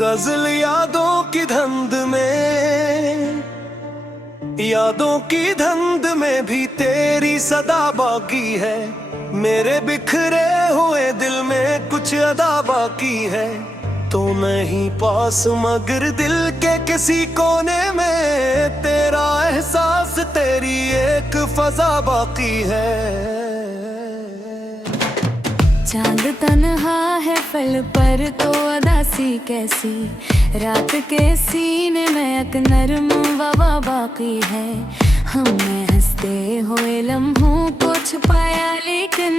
गजल यादों की धुंध में भी तेरी सदा बाकी है। मेरे बिखरे हुए दिल में कुछ अदा बाकी है। तो नहीं पास मगर दिल के किसी कोने में तेरा एहसास, तेरी एक फजा बाकी है। चांद तन्हा है पल पर तो अदासी कैसी, रात के सीने में एक नरम ववा बाकी है। हमने हंसते हुए लम्हों को छुपाया, लेकिन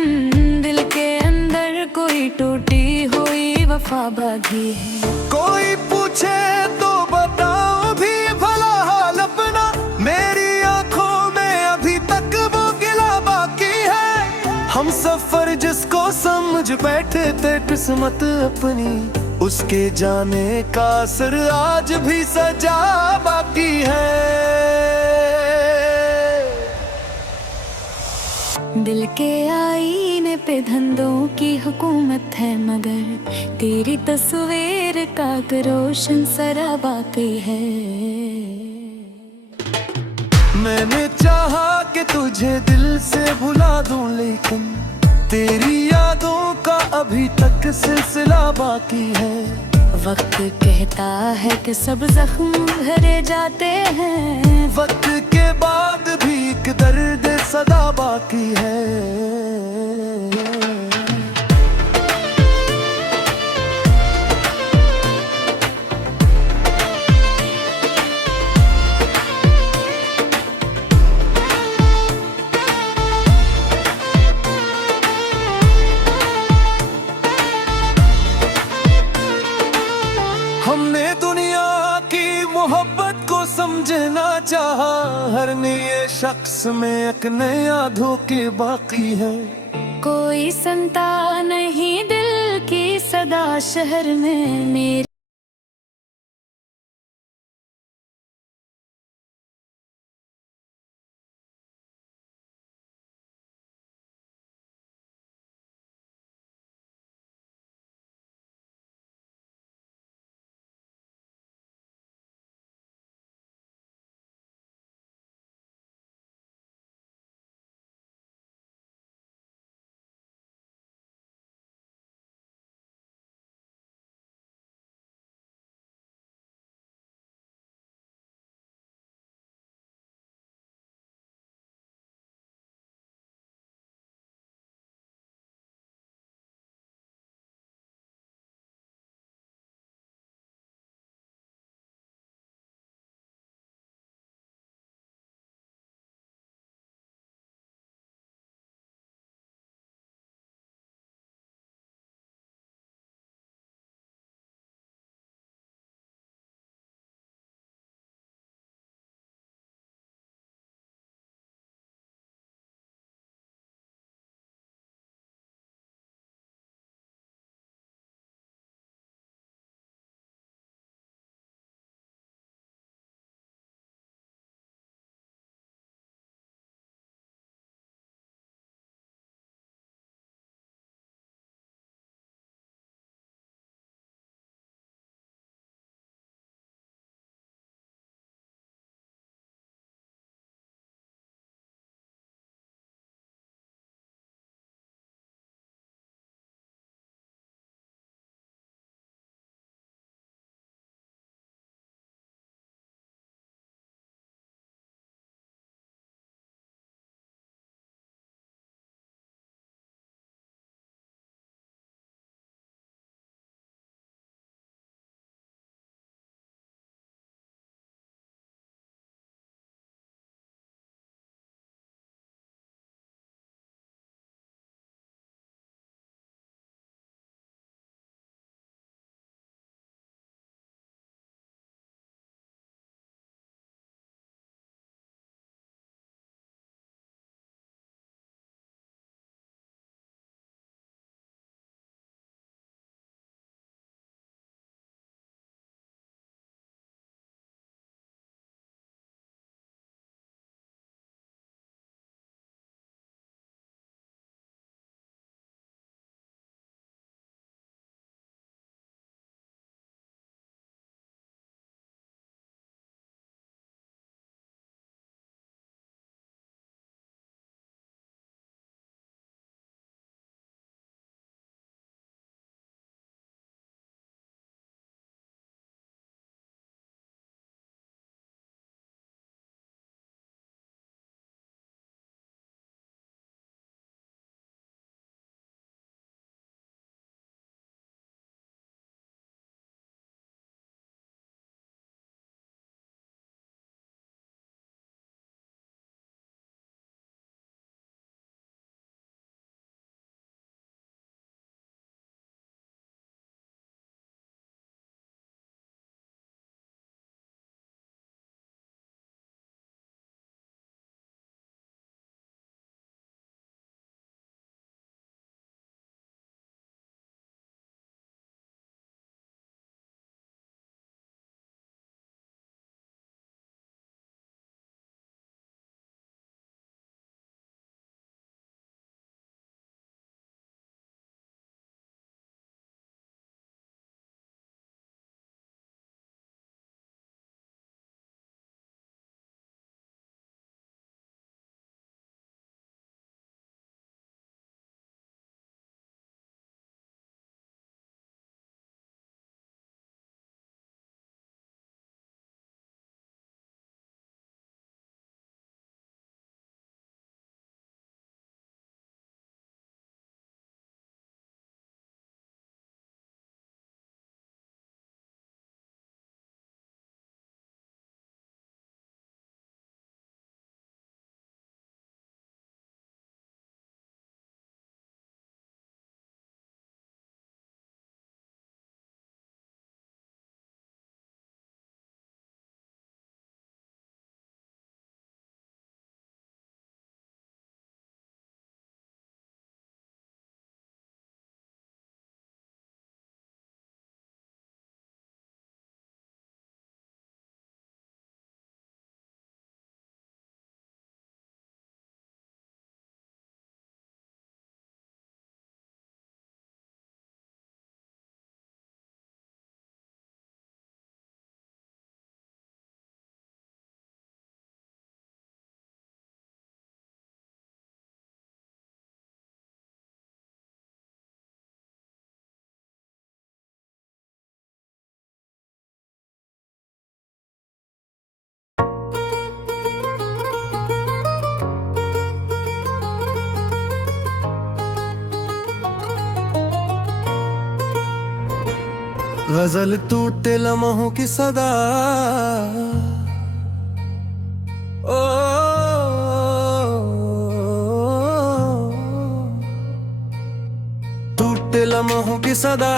दिल के अंदर कोई टूटी हुई वफा बाकी है। कोई पूछे तो बताओ भी भला हाल अपना, मेरी आंखों में अभी तक वो गिला बाकी है। हम सफर जिसको समझ बैठे थे किस्मत अपनी, उसके जाने का असर आज भी सजा बाकी है। दिल के आईने पे धंधों की हुकूमत है, मगर तेरी तस्वीर का रोशन सरा बाकी है। मैंने चाहा कि तुझे दिल से भुला दूं, लेकिन तेरी यादों का अभी तक सिलसिला बाकी है। वक्त कहता है कि सब जख्म भरे जाते हैं, वक्त के बाद भी एक दर्द सदा बाकी है। हमने दुनिया की मोहब्बत को समझना चाहा, हर नए शख्स में एक नया धोखे बाकी है। कोई संता नहीं दिल की सदा शहर में मेरे। गजल टूटे लम्हों की सदा, ओ टूटे लम्हों की सदा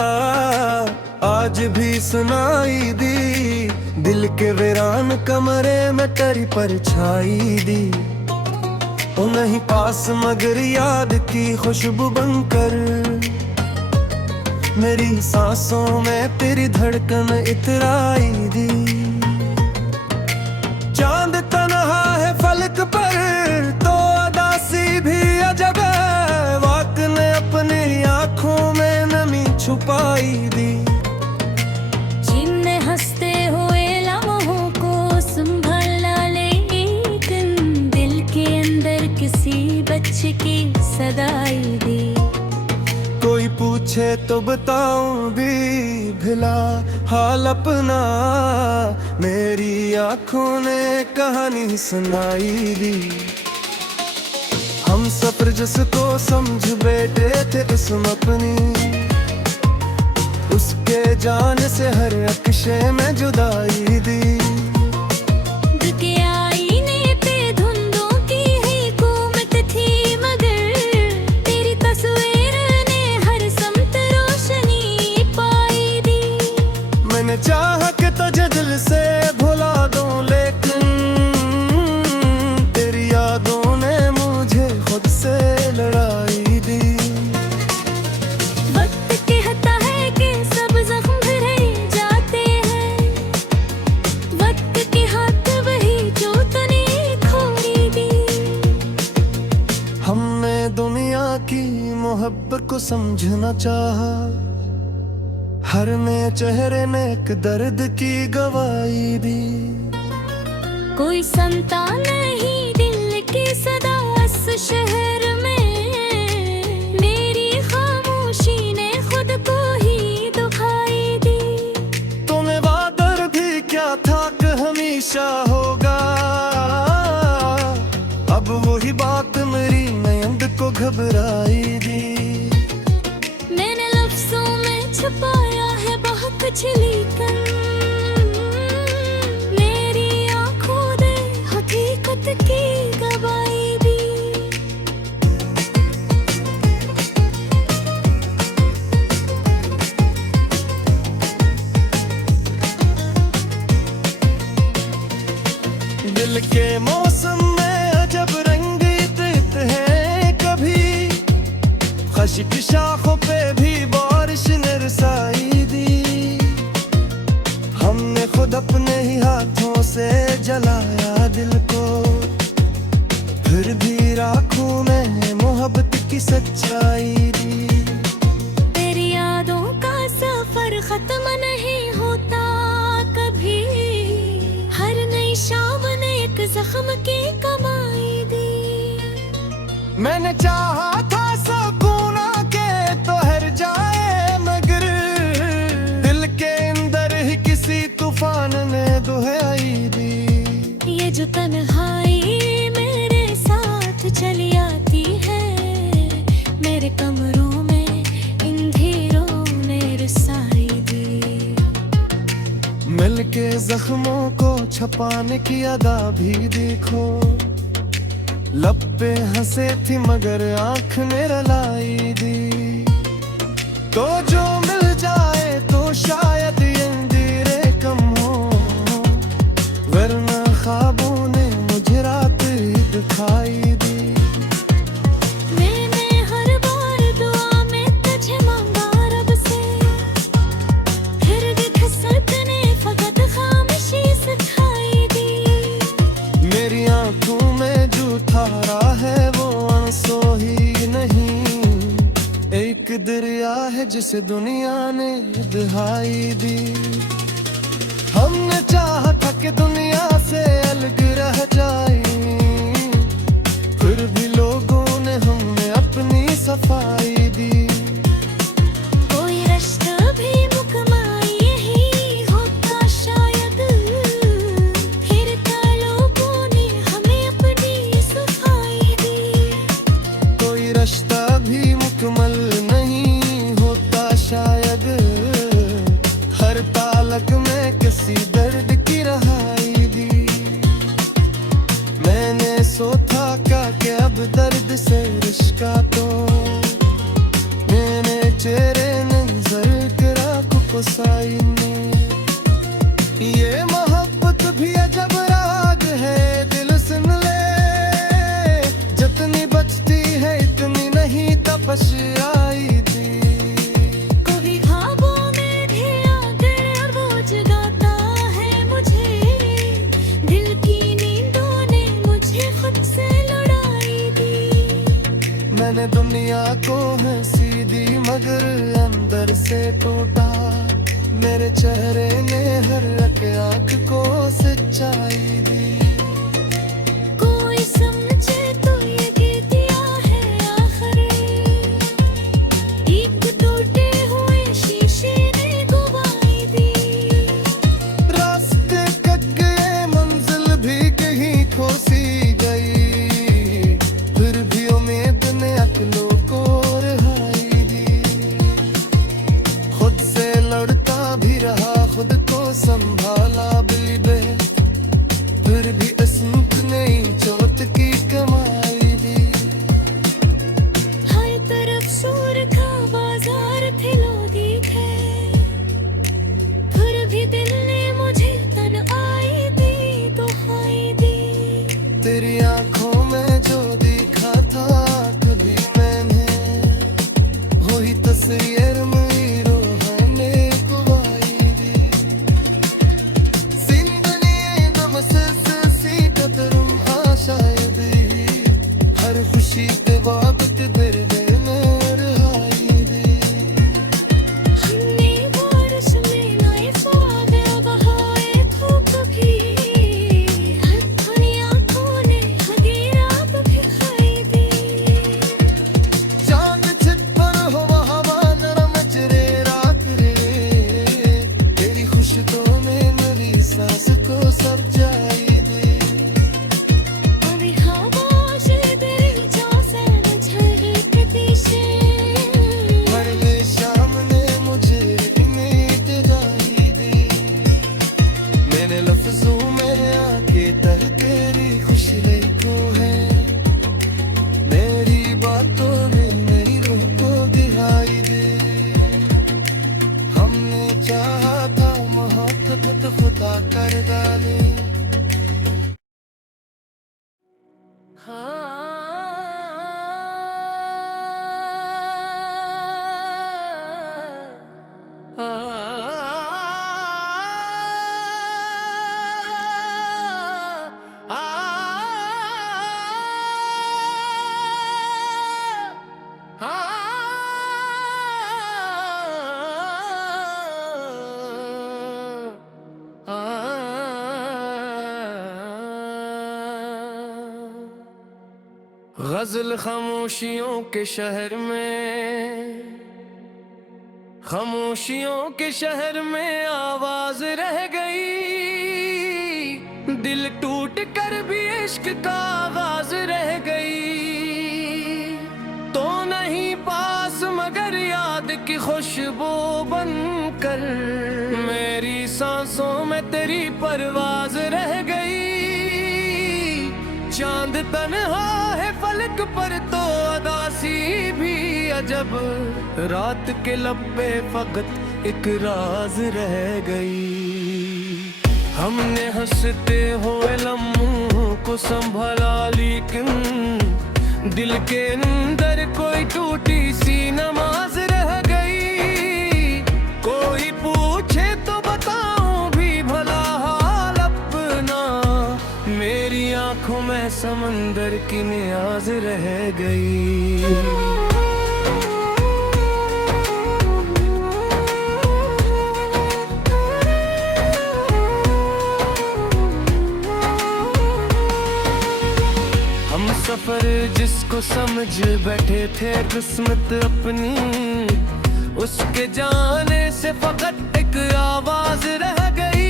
आज भी सुनाई दी, दिल के वीरान कमरे में तेरी परछाई दी। ओ नहीं पास मगर याद की खुशबू बनकर, मेरी सांसों में तेरी धड़कन इतराई दी। चांद तन्हा है फलक पर तो अदासी भी अजब है, वाक ने अपनी आंखों में नमी छुपाई दी। जिनने हंसते हुए लम्हों को संभाला, लेकिन दिल के अंदर किसी बच्चे की सदाई दी। कोई पूछे तो बताऊं भी भला हाल अपना, मेरी आंखों ने कहानी सुनाई दी। हम सफर जिसको समझ बैठे थे किस्म अपनी, उसके जान से हर अक्शे में जुदाई दी। चाह के तुझे दिल से भुला दूं, लेकिन तेरी यादों ने मुझे खुद से लड़ाई दी। वक्त कहता है कि सब जख्म भरे जाते हैं, वक्त के हाथ वही जो तूने खोई दी। हमने दुनिया की मोहब्बत को समझना चाहा, हर नए चेहरे ने एक दर्द की गवाही दी। कोई संतान नहीं दिल की सदा इस शहर में, मेरी खामोशी ने खुद को ही दुखाई दी। तुम्हें वादर भी क्या था कि हमेशा होगा, अब वही बात मेरी नयन को घबराई दी। मैंने लफ्जों में छुपाया है बहुत कुछ, लेकिन मेरी आंखों ने हकीकत की गवाही दी। दिल के मौसम में अजब रंगीत है, कभी खुशी की शाखों पे भी बारिश ने रसाई दी। हमने खुद अपने ही हाथों से जलाया दिल को, फिर भी राखों में मोहब्बत की सच्चाई दी। तेरी यादों का सफर खत्म नहीं होता कभी, हर नई शाम ने एक जख्म की कमाई दी। मैंने चाहा था सुकून के तो हर जाए, मगर दिल के अंदर ही किसी तूफान ने दुहाई दी। ये जो तन्हाई मेरे साथ चली आती है, मेरे कमरों में इन धीरों ने रसाई दी। मिल के जख्मों को छपाने की अदा भी देखो, लब पे हंसे थी मगर आंख ने रलाई दी। तो जो मिल जाए तो शायद ये अंधेरे कम हो, वरना ख्वाबों ने मुझे रात ही दिखाई दी। मैंने हर बार दुआ में तुझे मांगा रब से, फिर भी खसरत ने फकत खामोशी सिखाई दी। मेरी आंखों में जो थारा है वो आंसू ही नहीं, एक दरिया है जिसे दुनिया ने दहाई दी। हमने चाहा था कि दुनिया से अलग रह जाए, फिर भी लोगों ने हमें अपनी सफाई दी। कोई रिश्ता भी मुकम्मल यही होता शायद, फिर लोगों ने हमें अपनी सफाई दी। कोई रिश्ता भी मुकम्मल नहीं होता शायद, मैंने दुनिया को हंसी दी मगर अंदर से टूटा। मेरे चेहरे ने हर एक आंख को सच्चाई दी। कोई समझे तो ये गीतियाँ है आखिरी, एक टूटे हुए शीशे ने गवाही दी। रास्ते कट गए मंजिल भी कहीं खोसी गई, फिर भी उम्मीद ने अक्लों को रिहाई दी। खुद से लड़ता भी रहा, खुद को संभाला बेबे, फिर भी किस्मत ने चोट की कमाई दी। हर तरफ शोर का बाजार थे लोग दिखे, फिर भी दिल ने मुझे तन्हाई दी, दुहाई दी। तेरी आंखों में जो देखा था कभी मैंने, वही तस्वीर मेरी रूह ने गवाही दी। जिंदगी दम से सी कतरम आशायदी, हर खुशी के वक्त दर्द में रिहाई दी। हमने बारिश में नए ख्वाब बहाए धूप की, हर थोड़ी आंखों ने हकीरात दिखाई दी। चांद छिप पर हो हवा नरम चरे रात रे, तेरी खुशबू में मेरी सांस को सजाई दी। अभी खामोश तेरी चाह से मुझे प्रतीक्षे, मरने शाम ने मुझे उम्मीद जगाई दी। मैंने लफ्जों में आके तर तेरी खुशबू को है, मेरी बातों ने मेरी रूह को दिखाई दी। हमने चाहा था मोहब्बत खुदा कर डाली। गजल खामोशियों के शहर में, खामोशियों के शहर में आवाज रह गई। दिल टूट कर भी इश्क का आगाज रह गई। तो नहीं पास मगर याद की खुशबू बनकर, मेरी सांसों में तेरी परवाज रह गई। चांद तन्हा है फलक पर तो अदासी भी अजब, रात के लब पे फकत एक राज रह गई। हमने हंसते हुए लम्हों को संभाला, लेकिन दिल के अंदर कोई टूटी सी नमाज रह गई। कोई पूछे तो बताऊं भी भला हाल अपना, मेरी आंखों में समंदर की नियाज रह गई। हम सफर जिसको समझ बैठे थे किस्मत अपनी, उसके जाने से फकत एक आवाज रह गई।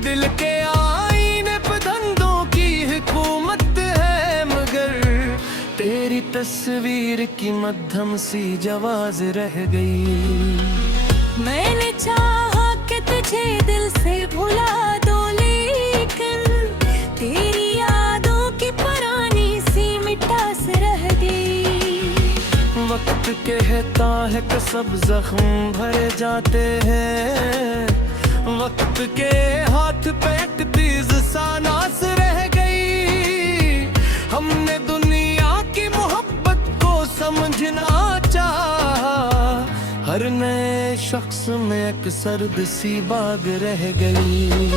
दिल के आईने पे धंधों की हुकूमत है, मगर तेरी तस्वीर की मध्यम सी जवाज रह गई। मैंने चाहा कि तुझे दिल से भुला दो, लेकिन तेरी यादों की पुरानी सी मिठास रह गई। वक्त कहता है कि सब जख्म भरे जाते हैं, वक्त के हाथ पे एक तीज सा नास रह गई। हमने दुनिया की मोहब्बत को समझना चाहा, हर नए शख्स में एक सर्द सी बाग रह गई।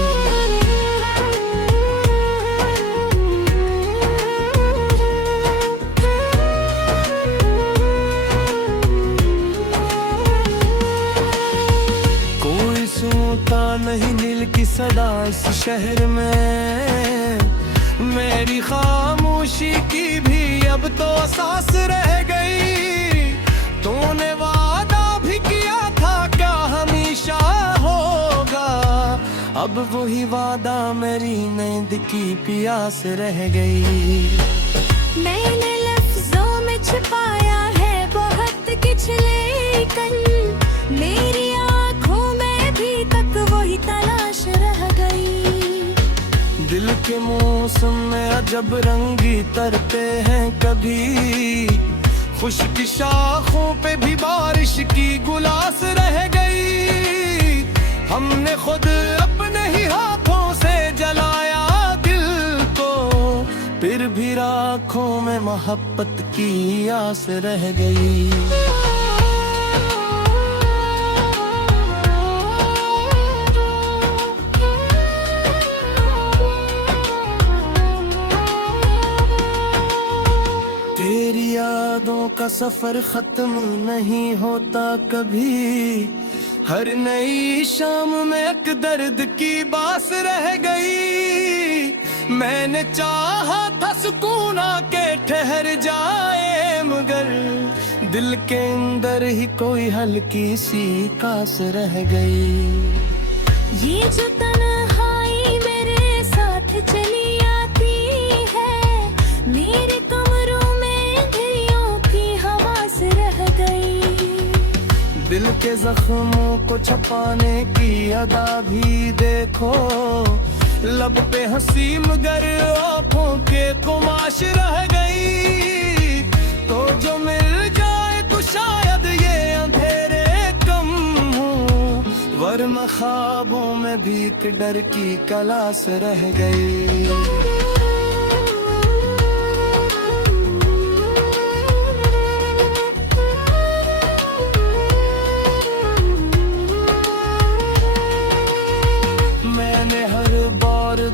शहर में। मेरी खामोशी की भी अब तो सांस रह गई। तूने वादा भी किया था क्या हमेशा होगा, अब वही वादा मेरी नींद की प्यास रह गई। मैंने लफ्जों में छिपाया है बहुत कुछ, लेकिन मेरी आंखों में भी तक वही तलाश रह गई। दिल के मौसम में अजब रंगी तरते हैं कभी, खुश्क शाखों पे भी बारिश की गुलास रह गई। हमने खुद अपने ही हाथों से जलाया दिल को, फिर भी राखों में मोहब्बत की आस रह गई। तेरी यादों का सफर खत्म नहीं होता कभी, हर नई शाम में एक दर्द की बास रह गई। मैंने चाहा था सुकून आके ठहर जाए, मगर दिल के अंदर ही कोई हल्की सी कास रह गई। ये जो तन्हाई मेरे साथ चली आती है, मेरे कमरों में घड़ियों की हवास रह गई। दिल के जख्मों को छुपाने की अदा भी देखो, लब पे हंसी मगर आंखों के कुमाश रह गई। तो जो मिल जाए तो शायद ये अंधेरे कम हो, वरना ख्वाबों में भी एक डर की कलास रह गई।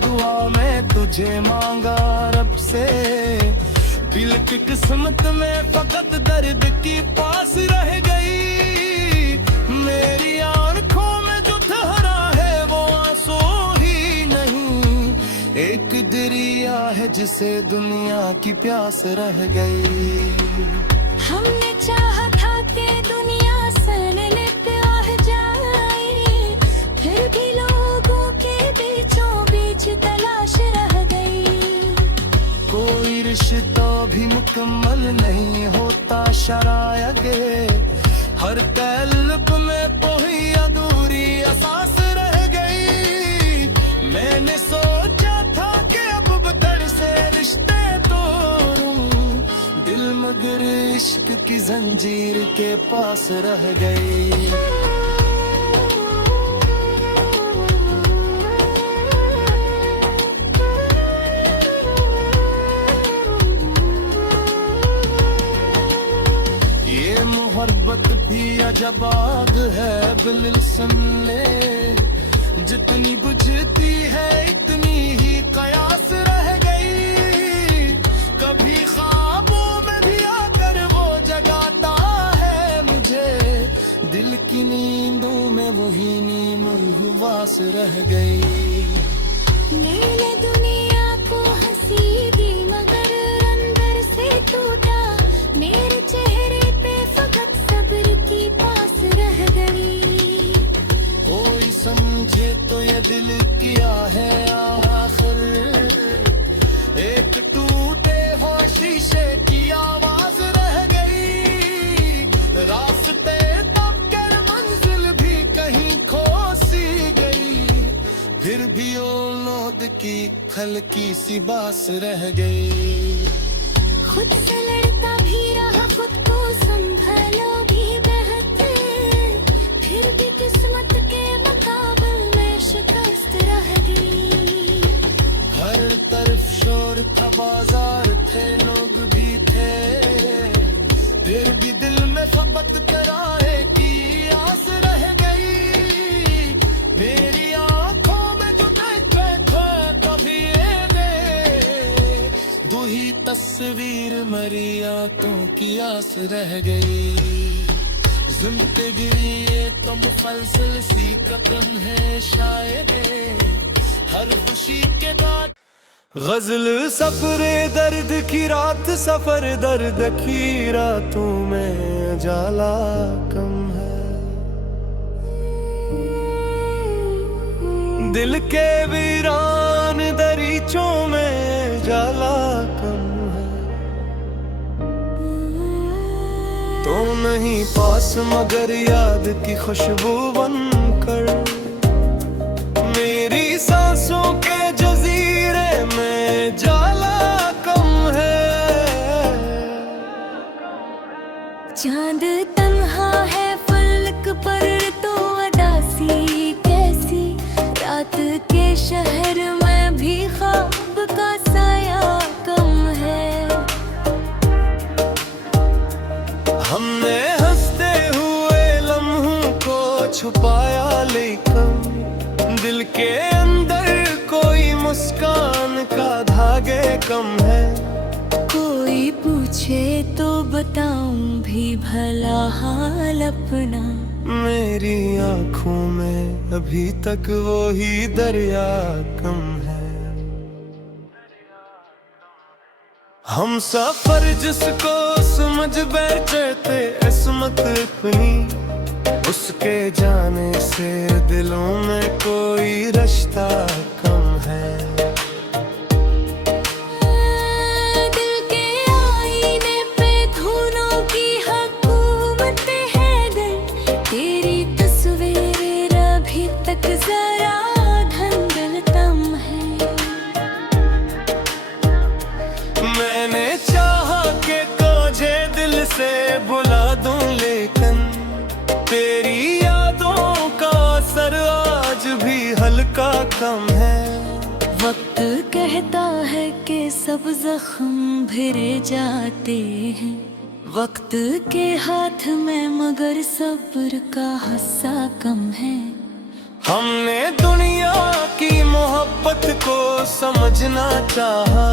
दुआ में तुझे मांगा रब से, दिल की किस्मत में फकत दर्द की पास रह गई। मेरी आंखों में जो ठहरा है वो आंसू ही नहीं, एक दरिया है जिसे दुनिया की प्यास रह गई। हमने चाहा था कि दुनिया सनने पे आ जाए, फिर भी लोगों के बीचों बीच तलाश रह गई। कोई रिश्ता भी मुकम्मल नहीं होता शरायगे, हर तल्ब में कोई अधूरी एहसास रह गई। मैंने सोचा था कि अब बदर से रिश्ते तोड़ूं, दिल मगर इश्क की जंजीर के पास रह गई। मोहब्बत भी अजब आग है बिल सुन ले, जितनी बुझती है इतनी ही कयास रह गई। कभी ख्वाबों में भी आकर वो जगाता है मुझे, दिल की नींदों में वही नीम हुवास रह गई। मैंने दुनिया को हंसी दी मगर अंदर से टूटा, मेरे चेहरे सब्र की पास रह गई। कोई समझे तो ये दिल किया है आखिर, एक टूटे हो शीशे की आवाज रह गई। रास्ते दब कर मंजिल भी कहीं खो सी गई, फिर भी औलाद की हल्की सी बास रह गई। खुद से लड़ता भी रहा, खुद को संभालो भी बेहतर, फिर भी किस्मत के मुकाबले में शिकस्त रह गई। हर तरफ शोर था, बाजार थे, लोग भी थे, फिर भी दिल में खपत कराए की आस रह गई। मेरी आंखों में जो देखो कभी दो ही तस्वीर मरी आंखों की आस रह गई। जिंदगी ये तो मुफलसल सी कदम है शायद, हर खुशी के बाद गजल सफरे दर्द की रात, सफर दर्द की रातों में जाला कम है। दिल के वीरान दरीचों में जाला कम है। तो नहीं पास मगर याद की खुशबू बनकर मेरी सांसों के जजीरे में जाला कम है। चांद तन्हा है फलक पर तो अदासी कैसी, रात के शहर में भी ख्वाब का साया कम है। हमने हंसते हुए लम्हों को छुपाया, लेकिन दिल के अंदर कोई मुस्कान का धागे कम है। कोई पूछे तो बताऊं भी भला हाल अपना, मेरी आंखों में अभी तक वो ही दरिया कम है। हम सफर जिसको समझ बैठे थे इसमत अपनी, उसके जाने से दिलों में कोई रिश्ता कम है। दिल के आईने पे धुनों की हुकूमत है दिल, तेरी तस्वीर अभी तक जरा धंधलतम है। मैंने चाहा कि तुझे दिल से बुला दूं, लेकिन तेरी यादों का असर आज भी हल्का कम है। वक्त कहता है कि सब जख्म भरे जाते हैं, वक्त के हाथ में मगर सब्र का हिस्सा कम है। हमने दुनिया की मोहब्बत को समझना चाहा,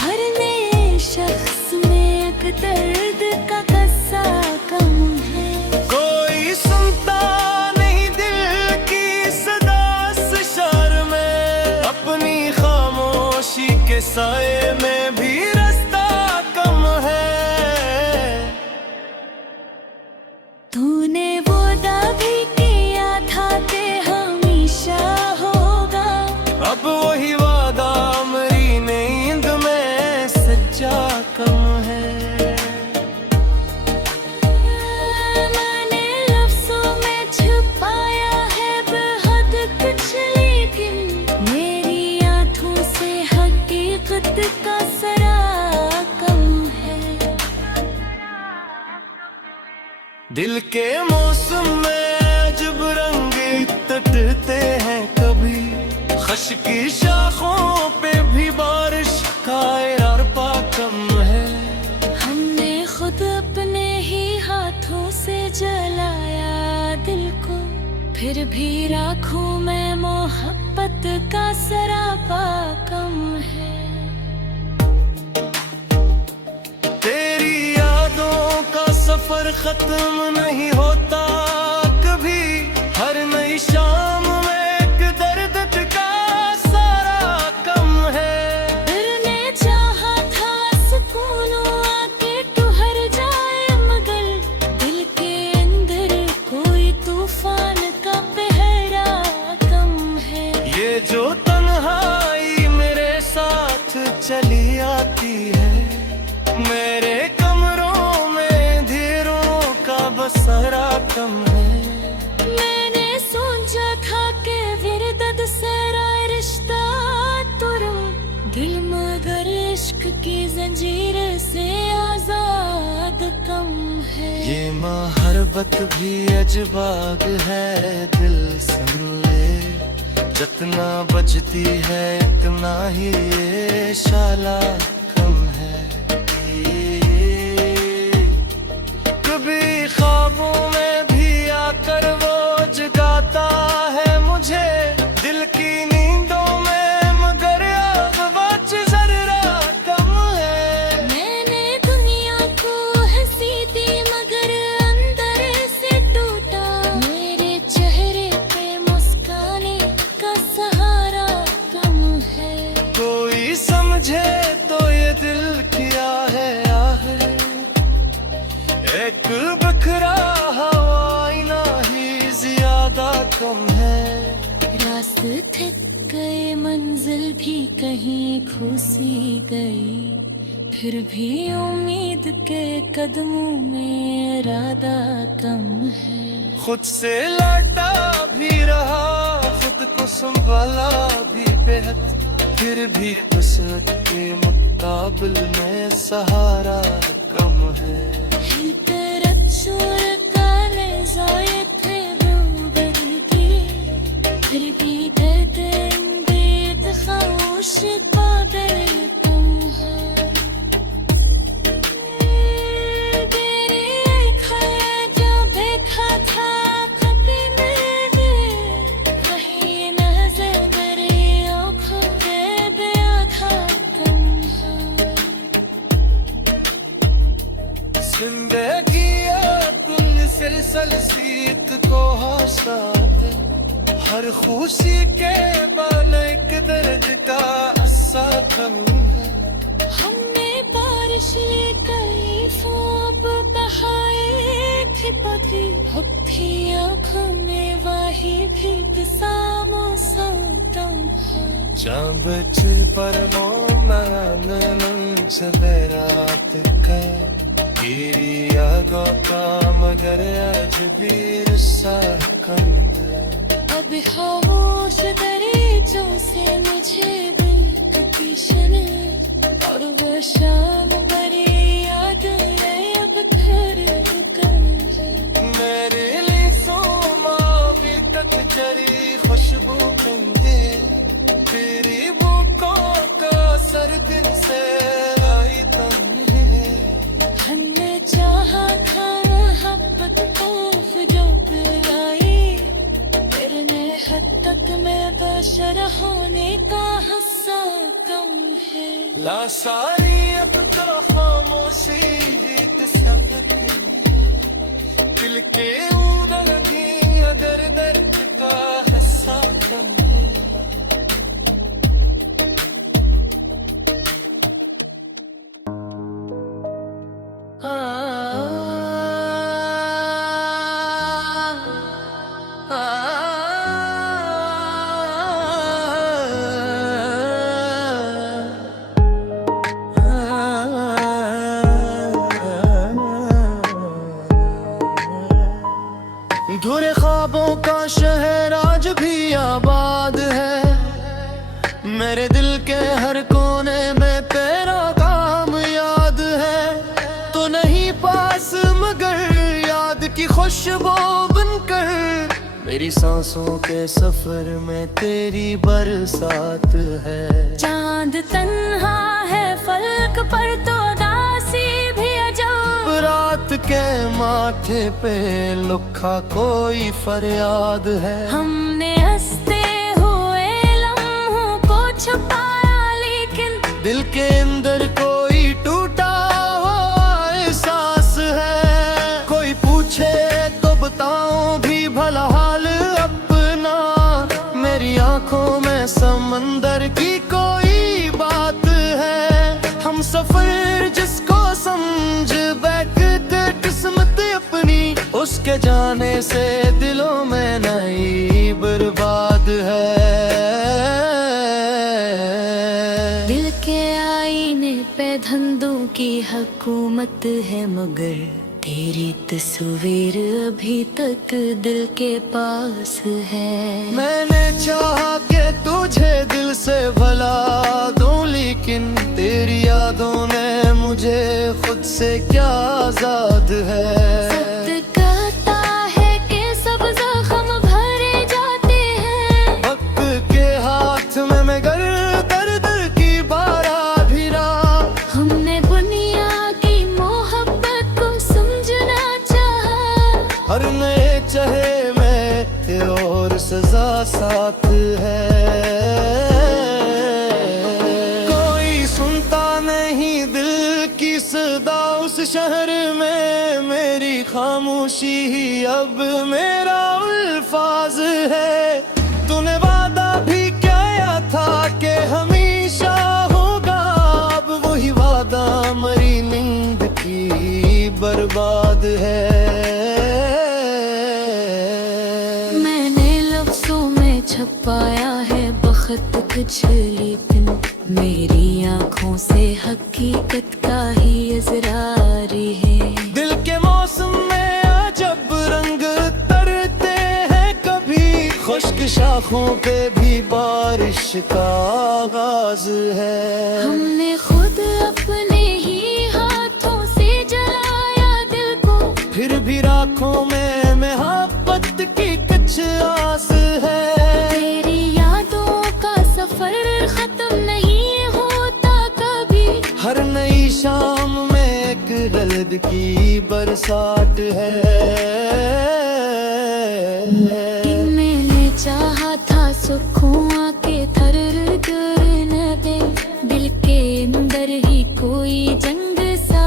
हर नए शख्स में एक दर्द का किस्सा कम है। कोई सुनता नहीं दिल की सदा से शहर में, अपनी खामोशी के साए में भी रास्ता कम है। तूने वो दावे किया था कि हमेशा होगा, अब वही वादा मेरी नींद में सच्चा कम है। मैंने लफ्ज़ों में छुपाया है बेहद कुछ, लेकिन मेरी आँखों से हकीकत का सरा कम है। दिल के मौसम में अजब रंग तटते हैं कभी, खश की शाखों पे भी बारिश का अरपा कम है। हमने खुद अपने ही हाथों से जलाया दिल को, फिर भी राखों में मोहब्बत का सरापा कम है। तेरी यादों का सफर खत्म नहीं होता कभी, हर नई शाम में एक दर्द का सारा कम है। दिल ने चाहा था सुकून आके ठहर जाए, मगर दिल के अंदर कोई तूफान का पहरा कम है। ये जो तन्हाई मेरे साथ चली आती है, मेरे कमरों में धीरों का बसरा कम है। मैंने सोचा था कि विरदत सेरा रिश्ता तुरम, दिल मगर इश्क की जंजीर से आजाद कम है। ये मोहब्बत भी अजबाग है, दिल सुन ले, जितना बजती है इतना ही ये शाला कम है। कभी ख्वाबों में भी आकर वो जगाता है मुझे, दिल की नींदों में, मगर अब वक्त जरा कम है। मैंने दुनिया को हंसी दी मगर अंदर से टूटा, मेरे चेहरे पे मुस्काने का सहारा मुझे तो ये दिल किया है आखिर एक बिखरा हुआ आईना ही ज्यादा कम है। रास्ते थक गए मंजिल भी कहीं खो-सी गई, फिर भी उम्मीद के कदमों में इरादा कम है। खुद से लौटा भी रहा खुद को संभाला भी बेहद, फिर भी कसरत के मुकाबल में सहारा कम है। तरफ सूरताने ज़ाये थे रूबर की, फिर भी दर्द अंदेद खामोश बादल कम है। तेरी खाया जो देखा था कभी मैंने, वही नज़र मेरी आँखों में दिया था कम है। जिंदगी कुल सिलसित को हौसला, हर खुशी के बाल एक दर्द का अस्सा कम है। हमने बारिश कई फ़ोब बहाए थे पथी, अब भी आँखों में वही भी मौसम कम है। चांद चिल पर मोमन सवेरात का गिरिया गौता मगर आज भी रस्सा कम है। अब खामोश दरीचों से मुझे बेकतीशन और वो शाम बड़ी याद है अब घर कम है। मेरे लिए सोमा भी तक जरी खुशबू कंदे, तेरी बुकों का सर दिन से आई तंग है। हमने चाहा था मोहब्बत खौफ जो पिलाई, तेरे हद तक मैं बशर होने का हिस्सा कम है। ला सारी अब तो खामोशी गीत संगती, दिल के उदल भी अगर दर्द का हिस्सा कम है। धुरे ख्वाबों का शहर आज भी आबाद है, मेरे दिल के हर कोने में तेरा काम याद है। तो नहीं पास मगर याद की खुशबू बनकर, मेरी सांसों के सफर में तेरी बरसात है। चांद तन्हा है फलक पर तो दासी भी अजब, रात के माथे पे लुखा कोई फरियाद है। हमने हंसते हुए लम्हों को छुपाया लेकिन दिल के अंदर कोई टूटा हुआ एहसास है। कोई पूछे तो बताऊं भी भला हाल अपना, मेरी आंखों में समंदर की कोई बात है। हम सफर जिसको समझ बैठते किस्मत अपनी, उसके जाने से दिलों में नई बर्बाद है। दिल के आईने पे धंधों की हुकूमत है, मगर तेरी तस्वीर अभी तक दिल के पास है। मैंने चाहा कि तुझे दिल से भला दूं, लेकिन तेरी यादों ने मुझे खुद से क्या आजाद है। सत्य कहता है कि सब जख्म भरे जाते हैं, वक्त के हाथ में मगर दर्द की बारा भिरा। हमने दुनिया की मोहब्बत को समझना चाहा, हर नए चाहे में और सजा साथ है। कोई सुनता नहीं दिल की सदा उस शहर में, मेरी खामोशी ही अब मेरा अल्फाज है। तूने वादा भी किया था कि हमेशा होगा बर्बाद है। मैंने लफ्जों में छपाया है बखत कुछ, लेकिन मेरी आँखों से हकीकत का ही इजरारी है। दिल के मौसम में अजब रंग तरते हैं, कभी खुश्क शाखों पे भी बारिश का आगाज है। हमने खुद अपने ही हाथों से जलाया दिल को, फिर भी राखों में मोहब्बत की कुछ आस है। तेरी यादों का सफर खत्म नहीं होता कभी, हर नई शाम में एक दर्द की बरसात है। मैंने चाहा था सुकून आके थर न दे, दिल के अंदर ही कोई जंग सा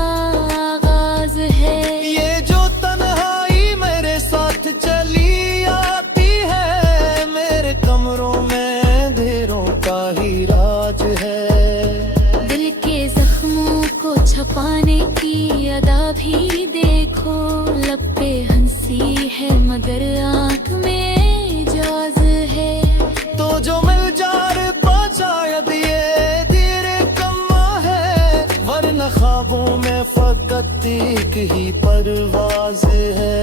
आगाज है। ये जो तन्हाई मेरे साथ चली आती है, मेरे कमरों में अंधेरों का ही राज है। दिल के जख्मों को छपाने की अदा भी देखो, लब पे हंसी है मगर आँख में जाज है। तो जो मिल जार शायद ये देर कमा है, वरना ख्वाबों में फकत एक ही परवाज है।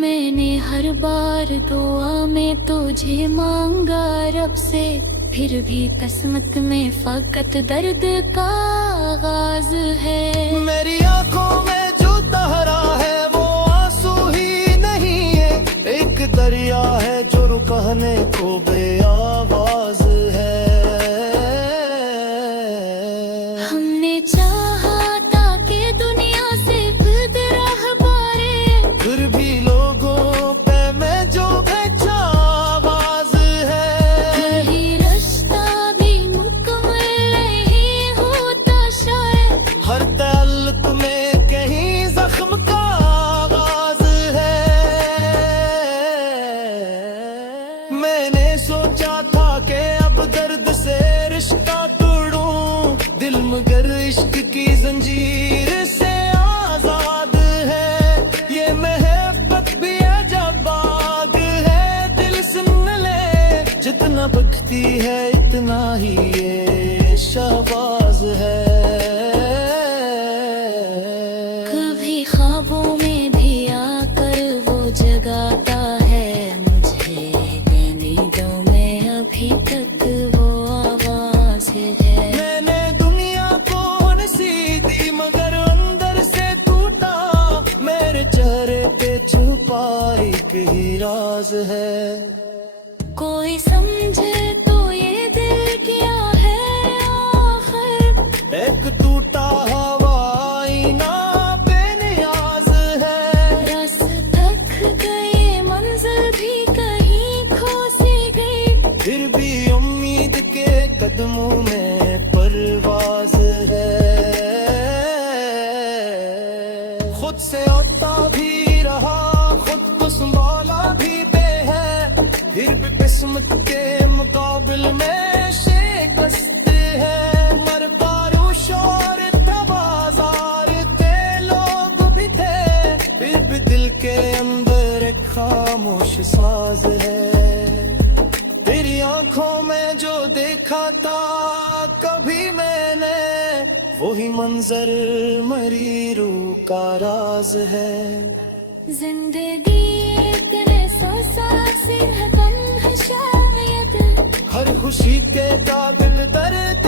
मैंने हर बार दुआ में तुझे मांगा रब से, फिर भी किस्मत में फकत दर्द का आगाज है। मेरी आंखों में जो तहरा है वो आंसू ही नहीं है, एक दरिया है जो रुकने को बेआवाज है। हमने चाहा था कि दुनिया से खुद राह पारे, फिर भी लोगों पे मैं जो भेजा आवाज है। यही रिश्ता भी मुकम्मल नहीं होता शायद, हर ताल्लुक में कहीं जख्म का आगाज है। मैंने सोचा था कि अब दर्द से रिश्ता तोड़ूं, दिल मगर इश्क की जंजीर से आजाद है। ये मोहब्बत भी अजब बाग है, दिल सुन ले जितना बकती है इतना ही ये शहबाज है। कभी ख्वाबों में भी आकर वो जगाता है मुझे, नींदों में अभी तक वो आवाज है। मैंने दुनिया को हंसी दी मगर अंदर से टूटा, मेरे चेहरे पे छुपा एक ही राज है। कोई समझे तो ये दिल क्या है आखिर, एक टूटा हवाई ना बेनियाज है। रस थक गए मंजिल भी कहीं खो सी गई, फिर भी उम्मीद के कदमों में परवाज है। खुद से होता भी रहा, खुद को संभाला भी दे है, फिर भी किस्मत के मुकाबिल में शिकस्त है। मर पारू शोर था बाजार के लोग भी थे, फिर भी दिल के अंदर एक खामोश साज है। तेरी आंखों में जो देखा था कभी मैंने, वही मंजर मरी रूह का राज है। जिंदगी तेरे सांसें है तन्हा शायद, हर खुशी के काबिल दर्द